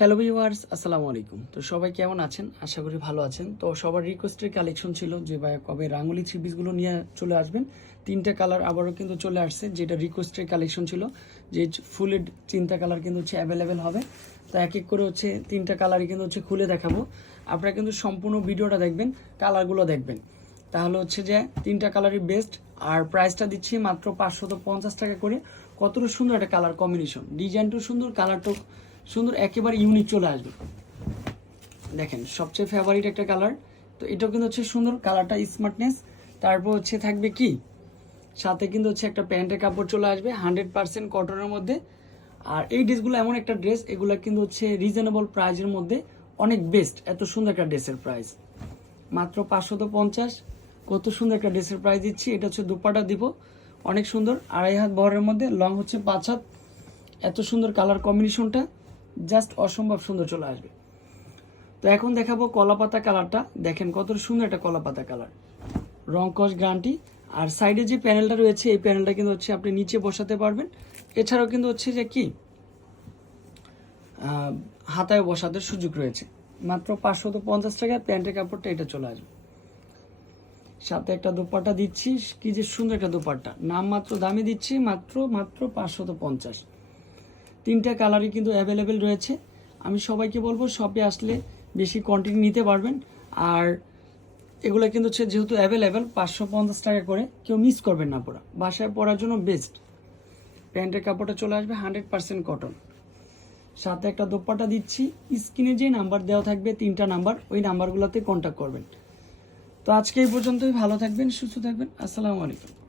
Hello viewers আসসালামু আলাইকুম। তো সবাই কেমন আছেন? আশা করি ভালো আছেন। তো সবার রিকোয়েস্টের কালেকশন ছিল যে ভাই কবে রাঙ্গুলি পিসগুলো নিয়ে চলে আসবেন। তিনটা কালার আবারও কিন্তু চলে আসছে, যেটা রিকোয়েস্টের কালেকশন ছিল, যে ফুলের তিনটা কালার কিন্তু হচ্ছে অ্যাভেলেবেল হবে। তো এক এক করে হচ্ছে তিনটা কালারই কিন্তু হচ্ছে খুলে দেখাবো। আপনারা কিন্তু সম্পূর্ণ ভিডিওটা দেখবেন কালারগুলো দেখবেন। তাহলে হচ্ছে যে তিনটা কালারই বেস্ট আর প্রাইসটা দিচ্ছি মাত্র পঞ্চাশ টাকা করে। কতটা সুন্দর একটা কালার কম্বিনেশন ডিজাইনটাও সুন্দর কালারটাও সুন্দর, একেবারে ইউনিক চলে আসবে। দেখেন, সবচেয়ে ফেভারিট একটা কালার তো এটাও কিন্তু হচ্ছে সুন্দর কালারটা স্মার্টনেস তারপর হচ্ছে থাকবে কি? সাথে কিন্তু হচ্ছে একটা প্যান্টের কাপড় চলে আসবে হান্ড্রেড পার্সেন্ট কটনের মধ্যে। আর এই ড্রেসগুলো এমন একটা ড্রেস, এগুলো কিন্তু হচ্ছে রিজনেবল প্রাইজের মধ্যে অনেক বেস্ট এত সুন্দর একটা ড্রেসের প্রাইস মাত্র পাঁচশত পঞ্চাশ। কত সুন্দর একটা ড্রেসের প্রাইস দিচ্ছি, এটা হচ্ছে দুপাটা দিব। অনেক সুন্দর, আড়াই হাত বহরের মধ্যে লং হচ্ছে পাঁচ হাত। এত সুন্দর কালার কম্বিনেশনটা জাস্ট অসম্ভব সুন্দর চলে আসবে। তো এখন দেখাবো কলাপাতা কালারটা। দেখেন কত সুন্দর একটা কলাপাতা কালার। রং কস গ্রান্টি। আর সাইডে যে প্যানেলটা রয়েছে, এই প্যানেলটা কিন্তু হচ্ছে আপনি নিচে বসাতে পারবেন। এছাড়াও কিন্তু হচ্ছে যে কি হাতায় বসাতে সুযোগ রয়েছে। মাত্র পাঁচশত পঞ্চাশ টাকায় প্যান্টের কাপড়টা এটা চলে আসবে। সাথে একটা দোপাট্টা দিচ্ছি। কি যে সুন্দর একটা দোপাট্টা। নাম মাত্র দামে দিচ্ছি, মাত্র মাত্র পাঁচশত পঞ্চাশ। তিনটা কালারই কিন্তু অ্যাভেলেবেল রয়েছে। আমি সবাইকে বলব শপে আসলে বেশি কোয়ান্টিটি নিতে পারবেন। আর এগুলো কিন্তু হচ্ছে যেহেতু অ্যাভেলেবেল পাঁচশো পঞ্চাশ টাকা করে, কেউ মিস করবেন না পড়া বাসায় পরার জন্য বেস্ট প্যান্টের কাপড়টা চলে আসবে হান্ড্রেড পার্সেন্ট কটন সাথে একটা দোপাট্টা দিচ্ছি। স্ক্রিনে যে নাম্বার দেওয়া থাকবে, তিনটা নাম্বার ওই নাম্বারগুলোতে কন্ট্যাক্ট করবেন। তো আজকে এই পর্যন্তই। ভালো থাকবেন, সুস্থ থাকবেন। আসসালামু আলাইকুম।